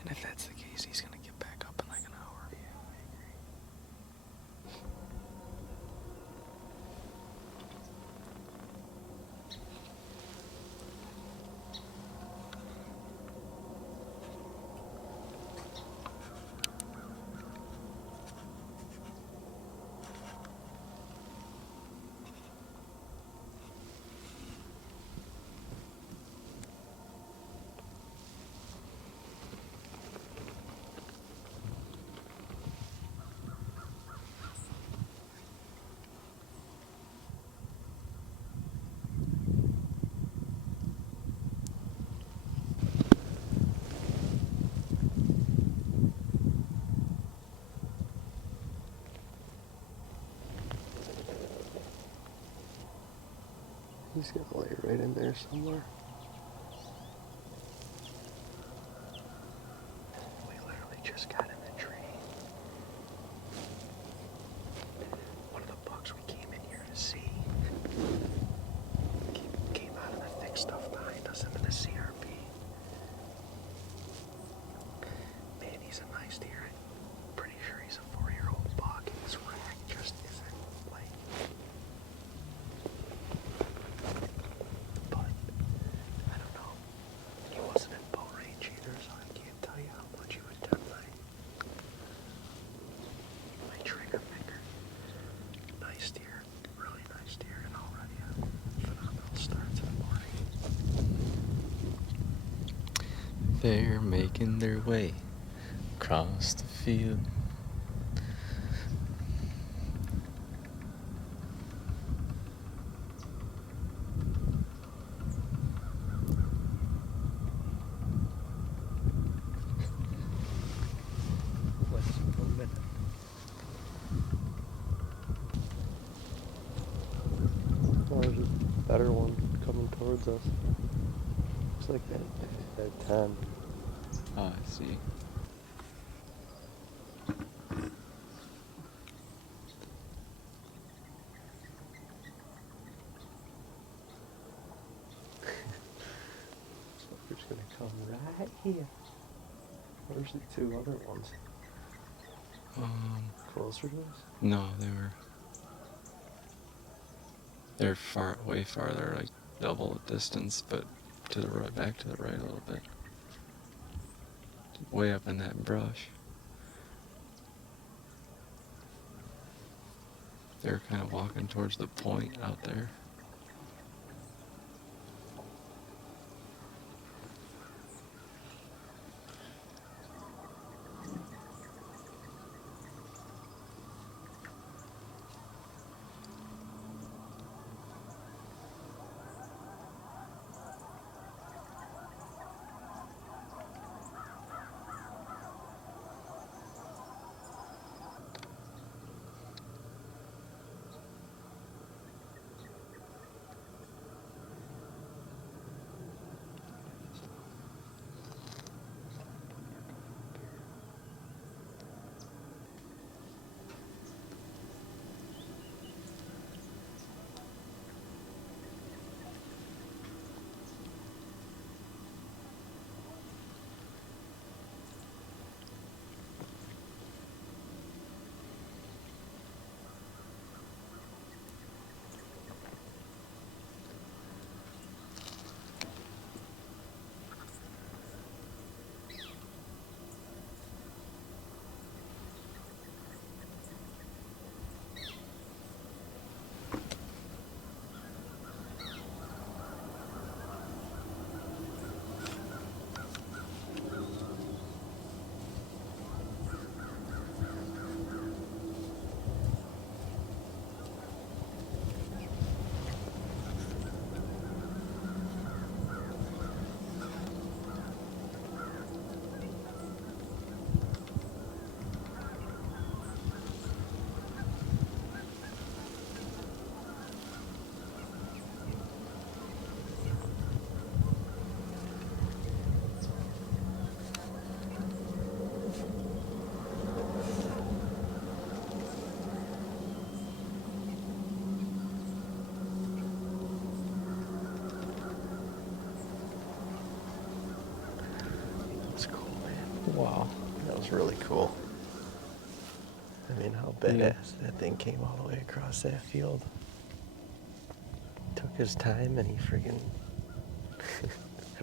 And if that's the case, he's gonna get back up in like an hour. Yeah, I agree. He's gonna lay right in there somewhere. We literally just got in the tree. One of the bugs we came in here to see came out of the thick stuff behind us into the CRP. Man, he's a nice deer. I'm pretty sure he's a 4-year-old buck. His rack just isn't like. But I don't know. He wasn't in bow range either, so I can't tell you how much he would tempt my trigger finger. Nice deer, really nice deer, and already a phenomenal start to the morning. They're making their way across the field. Less than 1 minute. Oh, there's a better one coming towards us. It's like at 10. Oh, I see. Sucker's gonna come right here. Where's the two other ones? Closer to us? No, they're far, way farther, like double the distance, but to the right, back to the right a little bit. Way up in that brush. They're kind of walking towards the point out there. Wow. That was really cool. I mean, how badass that thing came all the way across that field. Took his time and he friggin'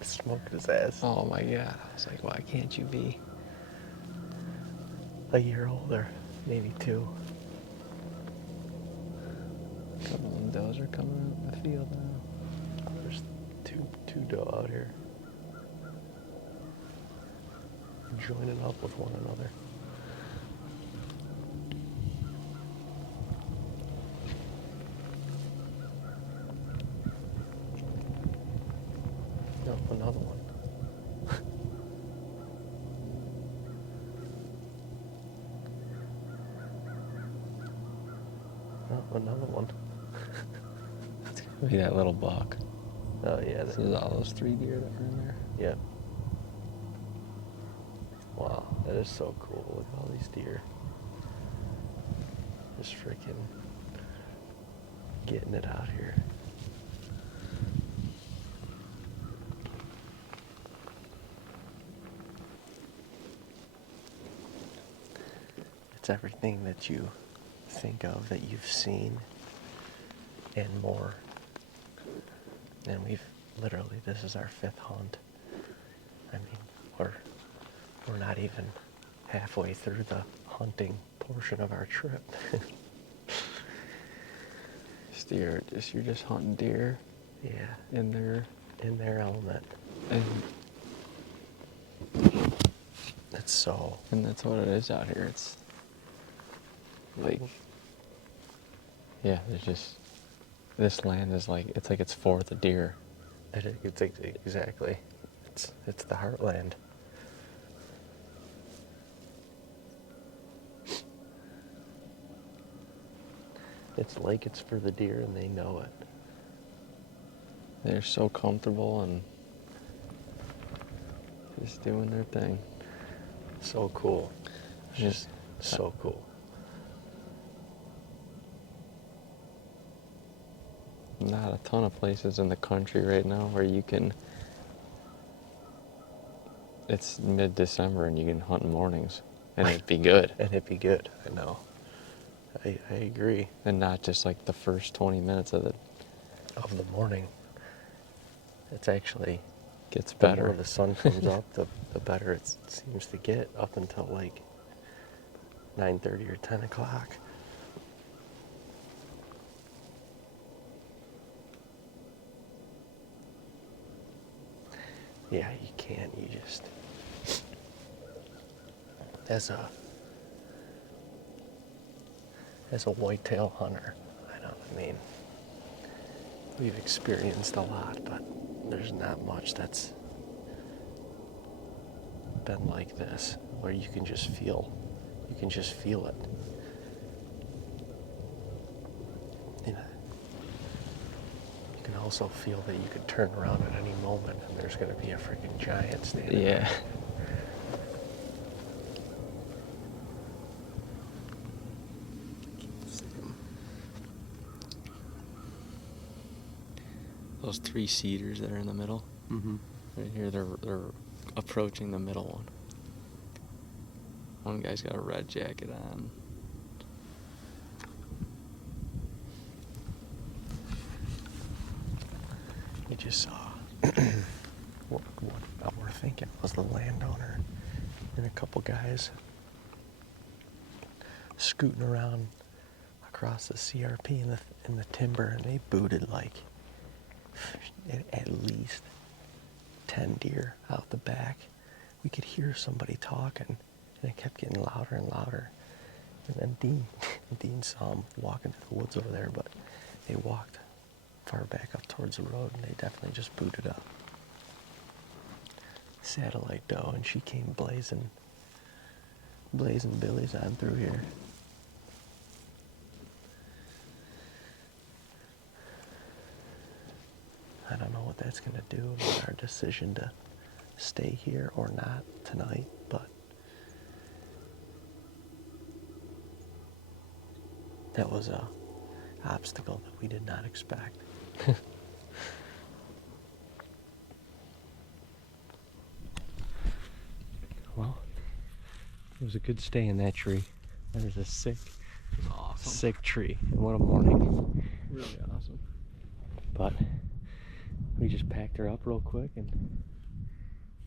smoked his ass. Oh my god. I was like, why can't you be? A year older, maybe 2. Couple of them does are coming out in the field now. There's two doe out here. Joining up with one another. No, another one. Oh, another one. Maybe that little buck. Oh yeah, This is all those 3 deer that were in there. yeah. Wow, that is so cool. Look at all these deer. Just freaking getting it out here. It's everything that you think of that you've seen and more. And we've literally, this is our 5th hunt. I mean, we're not even halfway through the hunting portion of our trip. Deer, you're just hunting deer Yeah, in their, in their element. and That's that's what it is out here. It's like, yeah, there's just, this land is like, it's for the deer. it's exactly. It's the heartland. It's like it's for the deer and they know it. They're so comfortable and just doing their thing. So cool. It's Yeah. just so cool. Not a ton of places in the country right now where you can, it's mid-December and you can hunt in mornings and it'd be good. And it'd be good. I know. I agree. And not just like the first 20 minutes of it Of the morning. It's actually, gets the better. more the sun comes up, the better it seems to get up until like 9:30 or 10 o'clock. Yeah, you can't. You just, as a whitetail hunter, I mean, we've experienced a lot, but there's not much that's been like this, where you can just feel it. You know, you can also feel that you could turn around at any moment and there's going to be a freaking giant standing there. Yeah. Those 3 cedars that are in the middle, Mm-hmm. right here, they're approaching the middle one. One guy's got a red jacket on. You just saw what we're thinking was the landowner and a couple guys scooting around across the CRP in the timber, and they booted like at least 10 deer out the back. We could hear somebody talking, and it kept getting louder and louder. And then Dean saw them walking through the woods over there, but they walked far back up towards the road, and they definitely just booted up. Satellite doe, and she came blazing billies on through here. I don't know what that's going to do with our decision to stay here or not tonight, but that was a obstacle that we did not expect. Well, It was a good stay in that tree. That is a sick, It was awesome. sick tree. And what a morning. Really awesome. But we just packed her up real quick and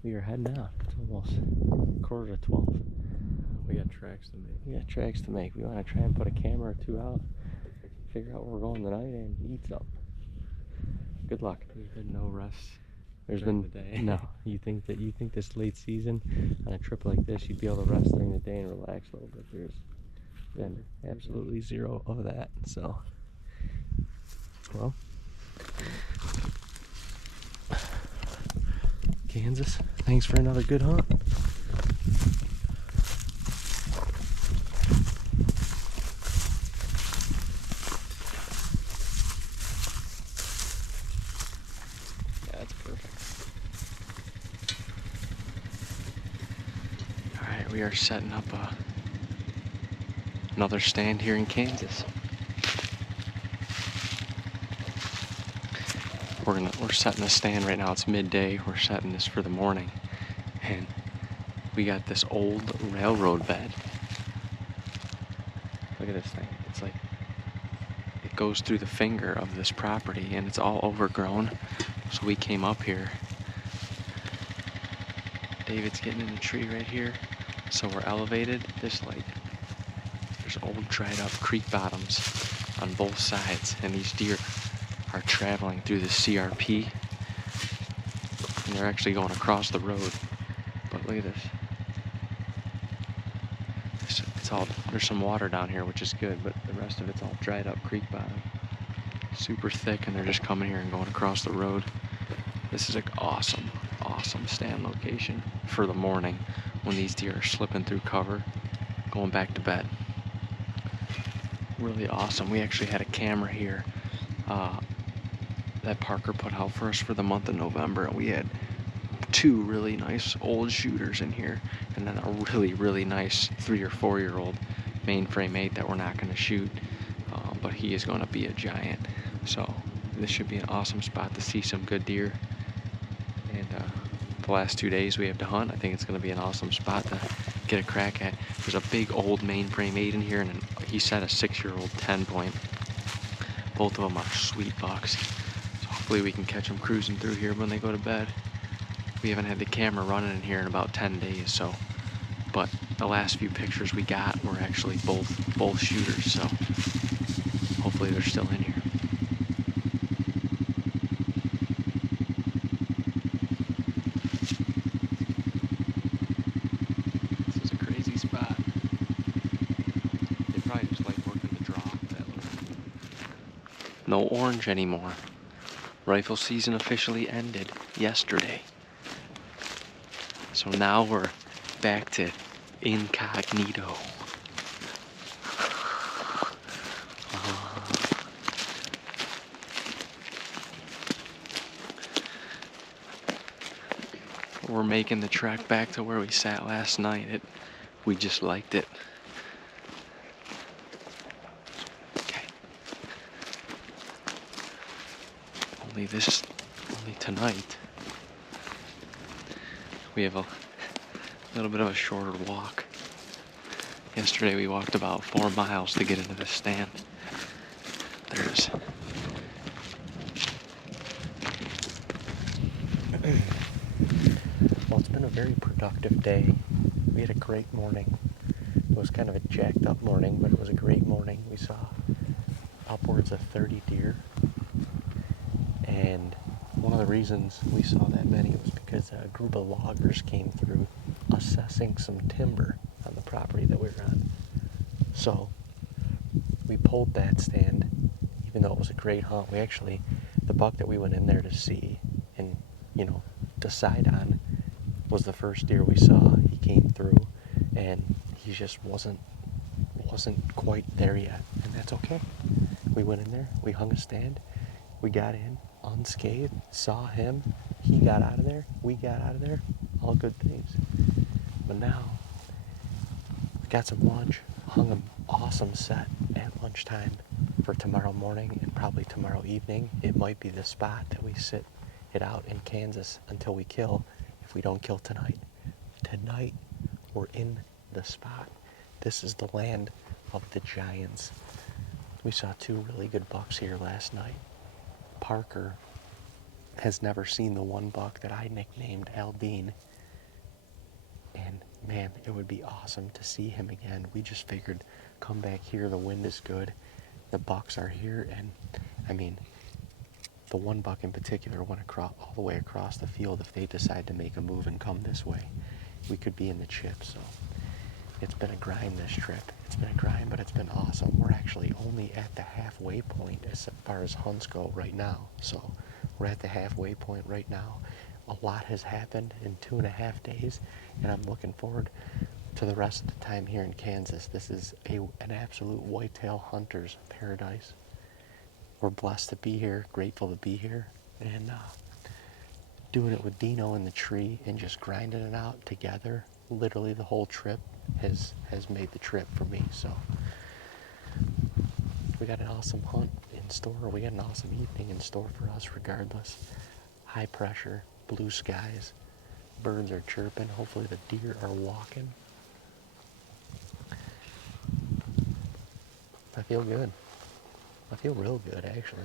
we are heading out. It's almost 11:45. We got tracks to make. We got tracks to make. We want to try and put a camera or two out, figure out where we're going tonight, and eat something. Good luck. There's been no rest. There's during been the day. no. You think this late season on a trip like this, you'd be able to rest during the day and relax a little bit. There's been absolutely zero of that. So, well, Kansas, thanks for another good hunt. Yeah, that's perfect. All right, we are setting up another stand here in Kansas. We're setting a stand right now. It's midday. We're setting this for the morning, and we got this old railroad bed. Look at this thing. It's like it goes through the finger of this property, and it's all overgrown. So we came up here. David's getting in the tree right here, so we're elevated. There's old dried up creek bottoms on both sides, and these deer are traveling through the CRP, and they're actually going across the road. But look at this. It's all, there's some water down here, which is good, but the rest of it's all dried up creek bottom. Super thick, and they're just coming here and going across the road. This is an awesome, awesome stand location for the morning when these deer are slipping through cover, going back to bed. Really awesome. We actually had a camera here that Parker put out for us for the month of November, and we had 2 really nice old shooters in here, and then a really, really nice 3 or 4 year old mainframe 8 that we're not going to shoot, but he is going to be a giant. So this should be an awesome spot to see some good deer. And the last 2 days we have to hunt, I think it's going to be an awesome spot to get a crack at. There's a big old mainframe 8 in here, and he set a 6-year-old 10-point. Both of them are sweet bucks. So hopefully we can catch them cruising through here when they go to bed. We haven't had the camera running in here in about 10 days, so. But the last few pictures we got were actually both shooters, so hopefully they're still in here. This is a crazy spot. They probably just like working the draw. That little. No orange anymore. Rifle season officially ended yesterday. So now we're back to incognito. We're making the trek back to where we sat last night. We just liked it. Okay. Only tonight. We have a little bit of a shorter walk. Yesterday we walked about 4 miles to get into the stand. Well, it's been a very productive day. We had a great morning. It was kind of a jacked up morning, but it was a great morning. We saw upwards of 30 deer. And one of the reasons we saw that many was because a group of loggers came through assessing some timber on the property that we were on. So we pulled that stand, even though it was a great hunt. We actually, the buck that we went in there to see and, decide on was the first deer we saw. He came through and he just wasn't quite there yet, and that's okay. We went in there, we hung a stand, we got in unscathed, saw him, he got out of there, we got out of there, all good things. But now, we got some lunch, hung an awesome set at lunchtime for tomorrow morning and probably tomorrow evening. It might be the spot that we sit it out in Kansas until we kill, if we don't kill tonight. Tonight, we're in the spot. This is the land of the giants. We saw 2 really good bucks here last night. Parker has never seen the one buck that I nicknamed Aldean. And man, it would be awesome to see him again. We just figured, come back here, the wind is good, the bucks are here, and I mean, the one buck in particular went across, all the way across the field. If they decide to make a move and come this way, we could be in the chip. So it's been a grind this trip. It's been a grind, but it's been awesome. We're actually only at the halfway point as far as hunts go right now. So we're at the halfway point right now. A lot has happened in 2.5 days, and I'm looking forward to the rest of the time here in Kansas. This is an absolute whitetail hunter's paradise. We're blessed to be here, grateful to be here, and doing it with Dino in the tree and just grinding it out together. Literally the whole trip has made the trip for me. So we got an awesome hunt in store. We got an awesome evening in store for us regardless. High pressure, blue skies, birds are chirping. Hopefully the deer are walking. I feel good. I feel real good, actually.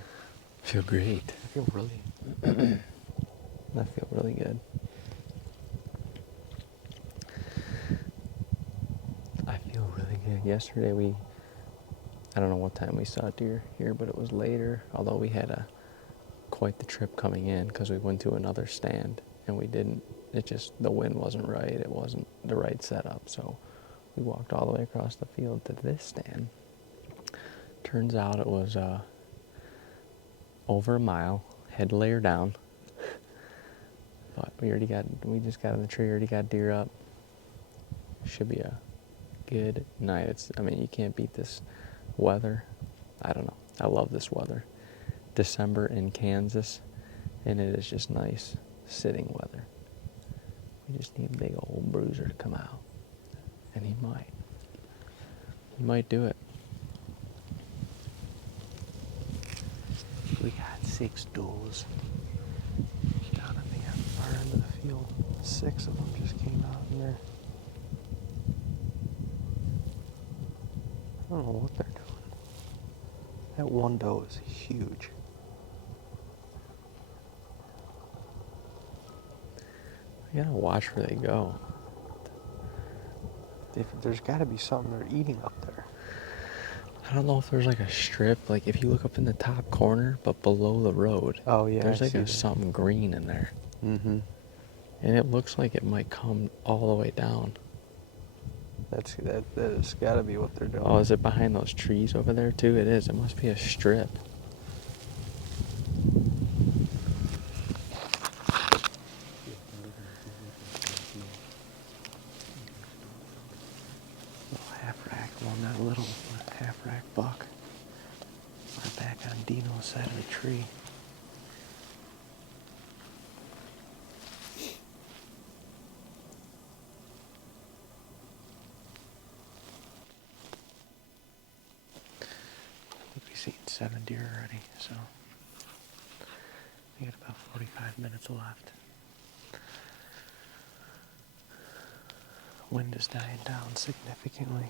Feel great. I feel really, I feel really good. I feel really good. Yesterday I don't know what time we saw deer here, but it was later, although we had quite the trip coming in because we went to another stand and the wind wasn't right. It wasn't the right setup. So we walked all the way across the field to this stand. Turns out it was over a mile, had to lay her down. But we just got in the tree, already got deer up. Should be a good night. You can't beat this weather. I don't know. I love this weather. December in Kansas, and it is just nice sitting weather. We just need a big old bruiser to come out, and he might do it. we got 6 does down in the far end of the field. 6 of them just came out in there. I don't know what they're doing. That one doe is huge. You gotta watch where they go. There's got to be something they're eating up there. I don't know if there's like a strip, like if you look up in the top corner, but below the road. Oh yeah, there's like something green in there. Mm-hmm. And it looks like it might come all the way down. That has got to be what they're doing. Oh, is it behind those trees over there too? It is. It must be a strip. Half-rack buck. We're back on Dino's side of the tree. I think we've seen 7 deer already, so we got about 45 minutes left. Wind is dying down significantly.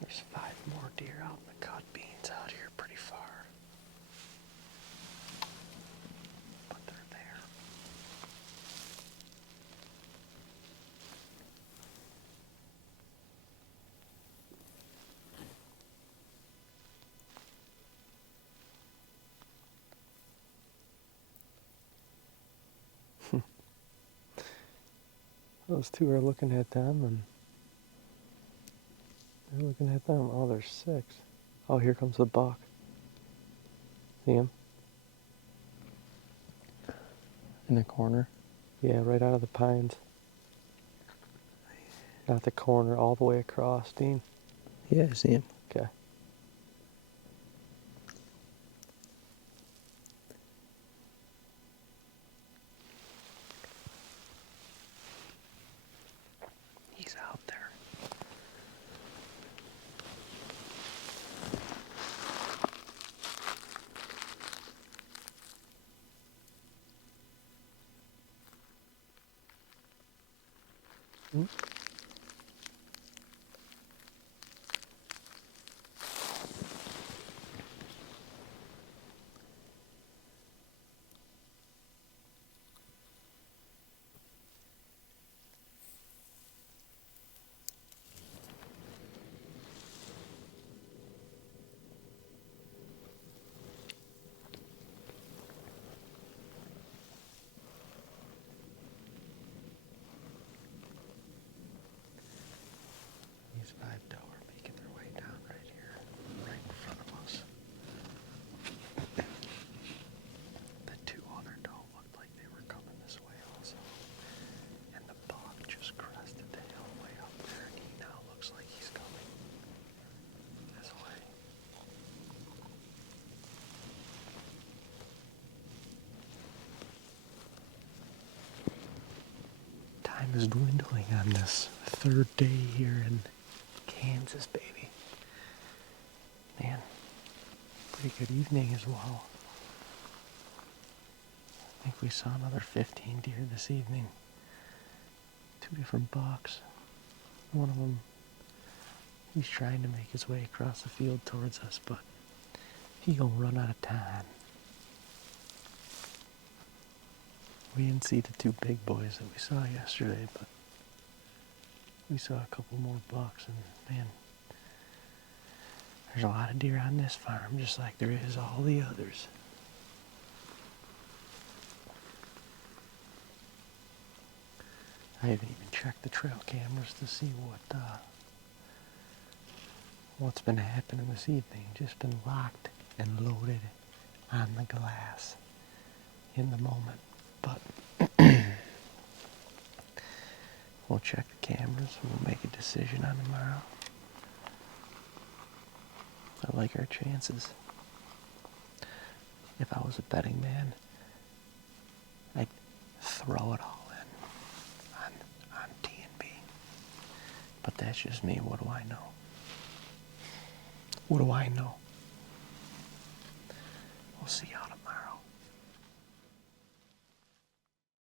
There's 5 more deer out in the cut beans out here pretty far. But they're there. Those 2 are looking at them, and they're looking at them. Oh, there's 6. Oh, here comes the buck. See him? In the corner? Yeah, right out of the pines. Not the corner, all the way across, Dean. Yeah, I see him. Okay. Mm. These 5 doe are making their way down right here, right in front of us. The 2 other doe looked like they were coming this way also. And the buck just crested the hill way up there, and he now looks like he's coming this way. Time is dwindling on this 3rd day here in Kansas, baby. Man, pretty good evening as well. I think we saw another 15 deer this evening. 2 different bucks. One of them, he's trying to make his way across the field towards us, but he gonna run out of time. We didn't see the 2 big boys that we saw yesterday, but we saw a couple more bucks, and man, there's a lot of deer on this farm, just like there is all the others. I haven't even checked the trail cameras to see what's been happening this evening. Just been locked and loaded on the glass in the moment. But we'll check the cameras and we'll make a decision on tomorrow. I like our chances. If I was a betting man, I'd throw it all in on TNB. But that's just me. What do I know? What do I know? We'll see how